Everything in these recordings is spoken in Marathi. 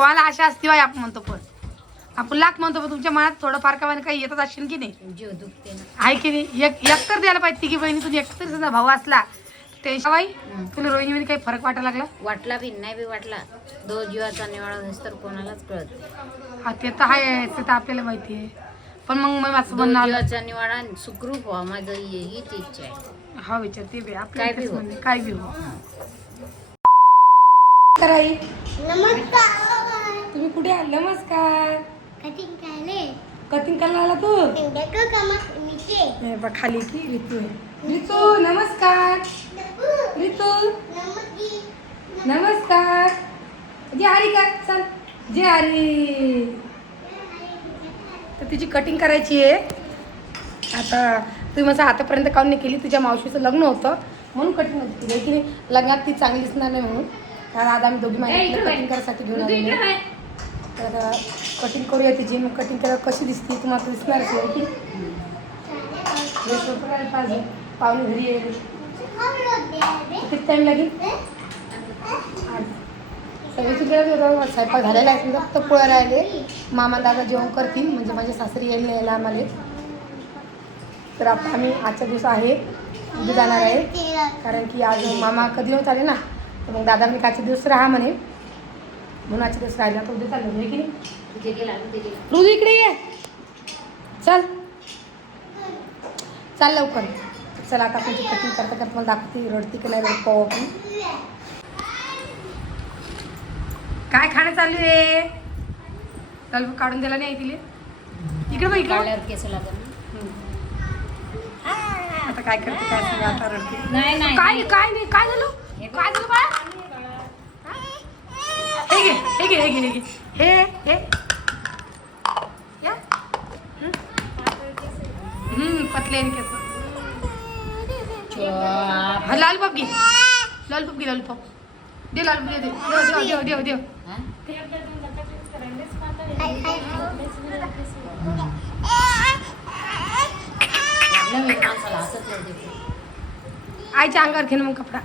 मला आशा असते बाई आपण म्हणतो पण आपण लाख म्हणतो पण तुमच्या मनात थोडंफार का काही येतच असेल की नाही जीव दुखते ना. आहे की नाही एकतर द्यायला पाहिजे तिघी बहिणी तुम्ही एकतर समजा भाऊ असला टेन्शन बाई तुला रोहिणीमध्ये काही फरक वाटायला लागला वाटला बी नाही बी वाटला दो जीवाचा निवाळा होईस तर कोणालाच कळत नाही. हा ते तर आहे ते तर आपल्याला माहिती आहे पण मग असं दो म्हणणं आलं जीवाचा निवाळा सुखरूप व्हा माझं हीच इच्छा आहे. हा विचार ते बी आपल्या काय बी हो. काय बी हो तर आई नमस्कार. तुम्ही कुठे आले नमस्कार कटिंग काले कटिंग करायला आला तू देखो कमक नीचे हे बघ खाली की ऋतू आहे ऋतू नमस्कार ऋतू नमकी नमस्कार जे हरी कर चल जे हरी तर तिची कटिंग करायची आहे आता तुम्ही माझं आतापर्यंत काऊन नाही केली तुझ्या मावशीचं लग्न होतं म्हणून कटिंग नव्हती केली की नाही लग्नात ती चांगली दिसणार नाही म्हणून कारण आज आम्ही दोघी महिन्यात कटिंग करायसाठी घेऊन आलेलो तर कटिंग करूया तिची मग कटिंग करायला कशी दिसते तुम्हाला तर दिसणारच आहे की पाहिजे पाहुणे घरी येईल किती टाईम लागेल सगळी तिकडे स्वयंपाक झालेला आहे समजा फक्त पोळ्या राहिले मामा दादा जेवण करतील म्हणजे माझे सासरी यायला आम्हाला तर आता आम्ही आजचा दिवस आहे उद्या जाणार आहे कारण की आज मामा कधी होत आले ना तर मग दादा मी आजचे दिवस राहा म्हणे म्हणून आजचे दिवस राहिला तर उद्या चाललो आहे की नाही रुजू इकडे ये चल चाल लवकर चल आता आपण कटिंग करता करता मला दाखवते रडती की नाही रडत पाहू आपण काय खाणं चालू आहे चल काढून दिला नाही तिले इकडे बघ इकडे काढल्यावर केस लागत आता काय करते काय सगळं आता रडते नाही नाही काय काय नाही काय झालं काय झालं बाळा हे घे हे घे हे घे हे घे हे या पतले केस हा लॉलीपॉप घे लॉलीपॉप घे लॉलीपॉप दे लॉलीपॉप दे देव देव देव देव माणसाला हसत नाही ते. आईच्या अंगावर घे ना मग कपडा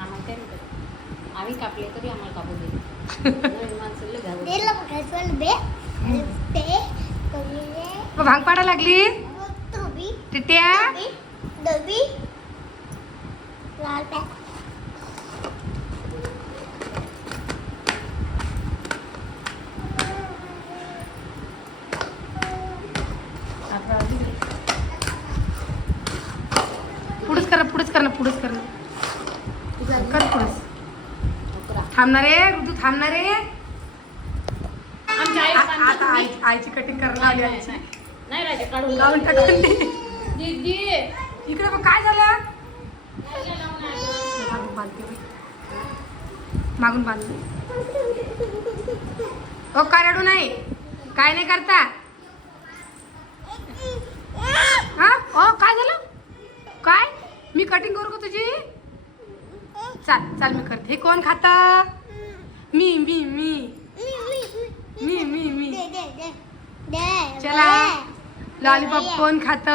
आम्हाला काय नाही करत. आम्ही कापले तरी आम्हाला कापू दे नवीन माणसं लय घाबरतात. तेल बघायचं बे ते कमीले मग भांग पाडायला लागली तुबी टिट्या दबी लाल पॅक पुढेच कर पुढेच कर ना पुढेच कर ना कर पुढेच थांबणार आहे ऋतू थांबणार आहे आमच्या आई आता आईची कटिंग करायला आली आईची नाही राजा काढून लावून टाकून दे दीदी इकडे बघ काय झालं मागून बांधते बाई. मागून बांधते ओ काय रडू नाही काय नाही करता हा ओ काय झालं काय मी कटिंग करू का तुझी चाल चाल मी करते हे कोण खाता मी मी मी मी मी मी दे दे दे दे चला लॉलीपॉप कोण खात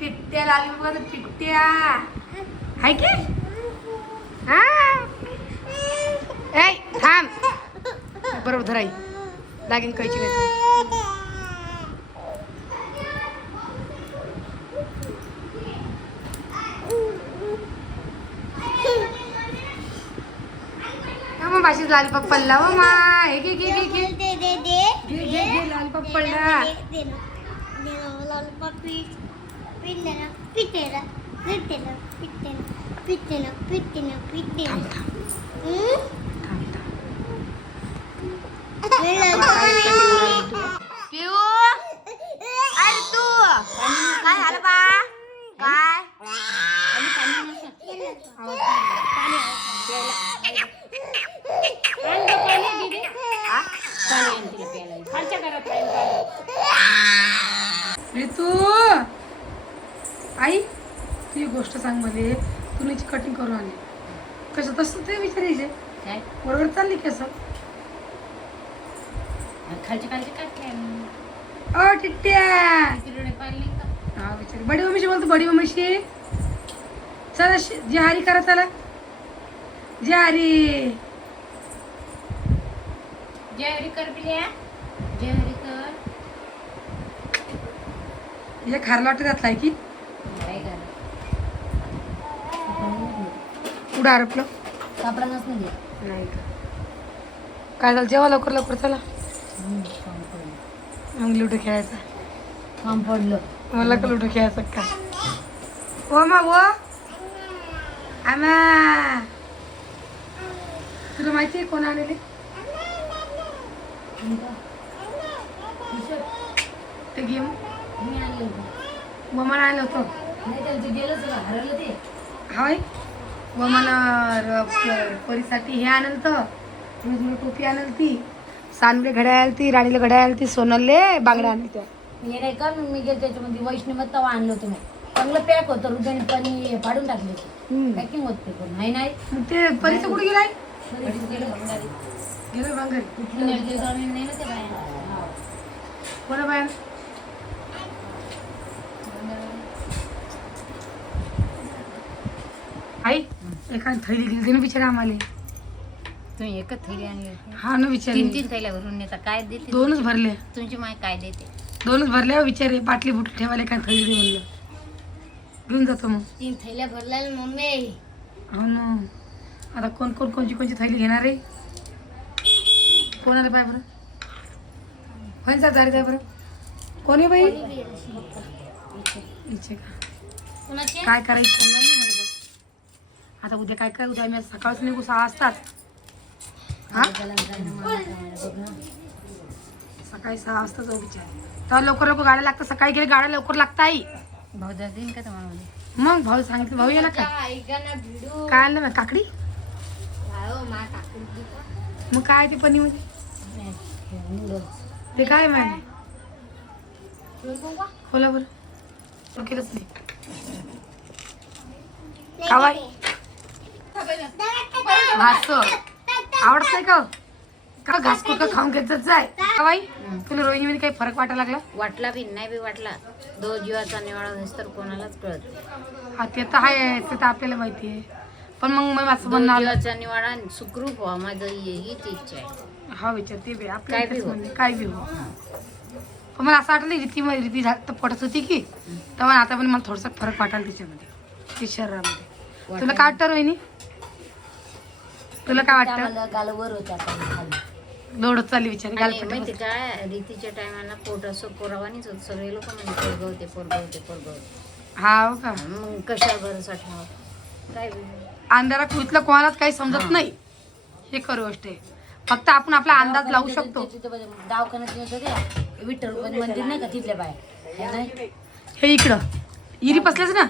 टिट्ट्या लॉलीपॉप टिट्ट्या हाय की हा ऐ थांब बरोबर धराई लागेन कैची नाही मग भाषेत लॉलीपॉप पडला हो मा हे घे घे घे घे दे दे दे घे घे घे लॉलीपॉप पडला दे ना लॉलीपॉप पीस पिटेना पिटेना पिटेना पिटेना पिटेना पिटेना पिटेना थांब थांब थांब थांब पिऊ अरे तू काय झालं बा काय तू आई तू ही गोष्ट सांग मध्ये तू नीची कटिंग करून आली कसं तसं ते विचारायचे काय बरोबर चालली कसं खालचे खालचे काढले ओ टिट्ट्या तिकडे पाहिली का हा विचार बडी मम्मीशी बोलतो बडी मम्मीशी चला जी हारी करा चला जय हरी. जय हरी कर बिल्या. जय हरी कर. हे खारला वाटत घातलाय की काय कर पुढं हरपलं सापडा नसलं दे. नाही का काय झालं जेव्हा लवकर लवकर चला मग लुडो खेळायचा. काम पडलं. मला का लुडो खेळायचं का हो मा वो आम्हा तुला माहिती आहे कोण आलेले ते गेम मी आणलं होतं. वमन आलं होतं नाही त्यांचं गेलं सगळं हरवलं ते. हाय वमन पोरीसाठी हे आणलं तर तुला टोपी आणली ती सानले घड्याळ आली ती राणीला घड्याळ आली ती सोनलले बांगड्या आणली त्या हे नाही का मी गेले त्याच्यामध्ये वैष्णव तवा आणलं होतं मी. चांगलं पॅक होतं हृदयाने पाणी फाडून टाकले. पॅकिंग होत ते पण नाही नाही मग ते परीचं कुठे गेलाय गेलं भंगारी. गेलो बांगडी कुठली नाही गेलं आम्ही नाही ना ते बाहेर. कोणा बाहेर आई एखादी थैली गेली ना बिचारा आम्हाला तुम्ही एकच थैली आणली होती. हा ना विचार 3-3 थैल्या भरून नेता काय देते. दोनच भरले तुमची माय काय देते. दोनच भरले हो विचारे बाटली बुटली ठेवायला काय थैली दे म्हणलं घेऊन जातो मग 3 थैल्या भरल्या मम्मी. हो ना आता कोण कोण कोणची थैली घेणार आहे कोणाला पाय बरं कोणचा दारी द्या बरं कोणी बाई इच्छे का कुणाचे काय करायचं समजा नाही मला बघ. आता उद्या काय काय उद्या आम्ही सकाळच निघू 6 वाजतात हा सकाळी 6 वाजता जाऊ विचार तेव्हा लवकर लवकर गाड्या लागतात सकाळी गेले गाड्या लवकर लागतात आई भाऊ दादा देईन का तुम्हाला मध्ये. मग भाऊ सांगितलं भाऊ येणार का ऐकाना भिडू काय आणलं मग काकडी वायो मा टाकून दे. मग काय ते पनीमध्ये नूडल्स. ते काय मॅम बोलू का? खोला बरं तो केलंच नाही खावाय घास आवडत नाही का का घास कुठं खाऊन घेतच जाय खावाई तुला रोहिणीमध्ये काही फरक वाटायला लागला वाटला बी नाही बी वाटला. दो जीवाचा निवाळा होईस तर कोणालाच कळत नाही. हा ते तर आहे ते तर आपल्याला माहिती आहे पण मग मी असं दो म्हणणं आलं जीवाचा निवाळा सुखरूप व्हा माझं हीच इच्छा आहे. हा विचार ते बी आपल्या काय बी इथेच हो. म्हणणे, काय बी हो पण मला असं वाटलं रीती तर पटत होती की तेव्हा आता पण मला थोडासा फरक वाटायला तिच्यामध्ये ती शरीरामध्ये तुला काय वाटतं रोहिणी तुला काय वाटतं आम्हाला गालवर होत्या खाली. लोडत चालली विचार आणि माहिती काय रीतीच्या टायमाला पोट असं पोरावानीच होत. सगळे लोक म्हणजे पोरगवते पोरगवते पोरगवते. हा हो का मग कशा भरोसा ठेवा काय बी. अंधारा कुठलं कोणालाच काही समजत नाही हे खरी गोष्ट आहे फक्त आपण आपला अंदाज लावू शकतो दवाखान्यात नेत होत्या विठ्ठल रुक्मिणी मंदिर नाही का तिथल्या बाहेर हे नाही हे इकडं इरी बसलेच ना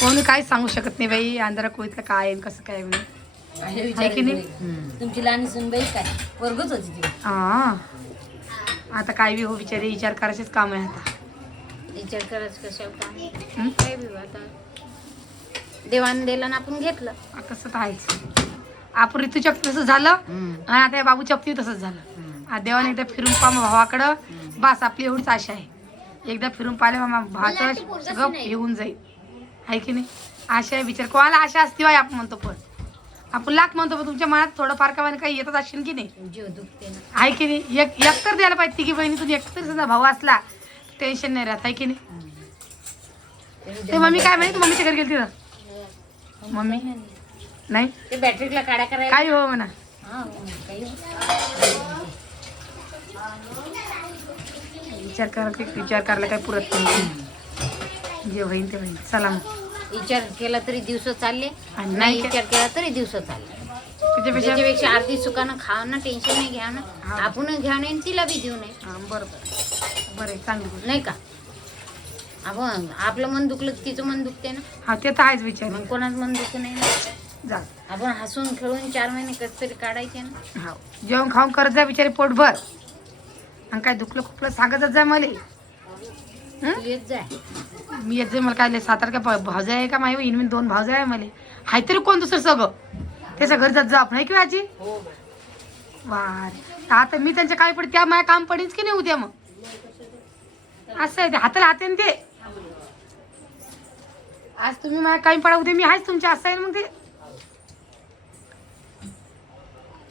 कोणी काही सांगू शकत नाही बाई अंधारा कुठलं काय आहे, कसं काय म्हणून आहे की नाही तुमची लहानी सुनबाई काय वर्गच होती ती. हा आता काय बी हो बिचारे विचार करायचेच काम आहे आता विचार करायचं कशा काम हं? काय बी आता देवान दिलं ना आपण घेतलं. तसं तर आहेच आपण ऋतूच्या तसं झालं आणि आता या बाबूच्या बाबतीत तसंच झालं आता देवाने एकदा फिरून पहा मग भावाकडं बस आपली एवढीच आशा आहे एकदा फिरून पाहिले मग भावाचं सगळं येऊन जाईल आहे की नाही आशा आहे विचार कोणाला आशा असते बाई आपण म्हणतो पण आपण लाख म्हणतो पण तुमच्या मनात थोडं फार का काही येतच असेल की नाही जीव दुखते ना. आहे की नाही एक तर द्यायला पाहिजे की बहिणी तुम्ही एक तर समजा भाऊ असला टेन्शन नाही राहत आहे की नाही ते मम्मी काय म्हणे तू मम्मीच्या घरी गेली तिथं मम्मी नाही ते बॅटरीला काड्या करायला काय हो म्हणा हा काही विचार करायला काही पुरत नाही जे होईन ते होईन चला मग विचार केला तरी दिवस चालले आणि नाही नाही विचार केला तरी दिवस चालले. त्याच्यापेक्षा त्याच्यापेक्षा अर्धी सुखानं खावं ना टेन्शन नाही घ्या ना हा. आपण घ्या नाही तिला बी देऊ नये हा, बरोबर बरं आहे, चांगली गोष्ट. नाही का. आपण आपलं मन दुखलं की तिचं मन दुखते ना हा ते तर आहेच विचार मग कोणाचं मन दुखत नाही ना. जा आपण हसून खेळून 4 महिने कसं तरी काढायचे ना. हा जेवण खाऊन करत जा बिचारे पोटभर आणि काय दुखलं खुपलं सांगतच जा मला तू येत जाय. मी येत जाई मला काय सातार काय भावजा आहे का माही मी 2 भावजा आहे मला हाय तरी कोण दुसरं सगळं त्याच्या घरी जात जा आपण आहे की आजी हो वार आता मी त्यांच्या काय पडे त्या माझ्या काम पडेच की नाही उद्या मग असं आहे ते हाताला हाते ते आज तुम्ही मला काही पडा उद्या मी आहेच तुमच्या असं आहे ना मग ते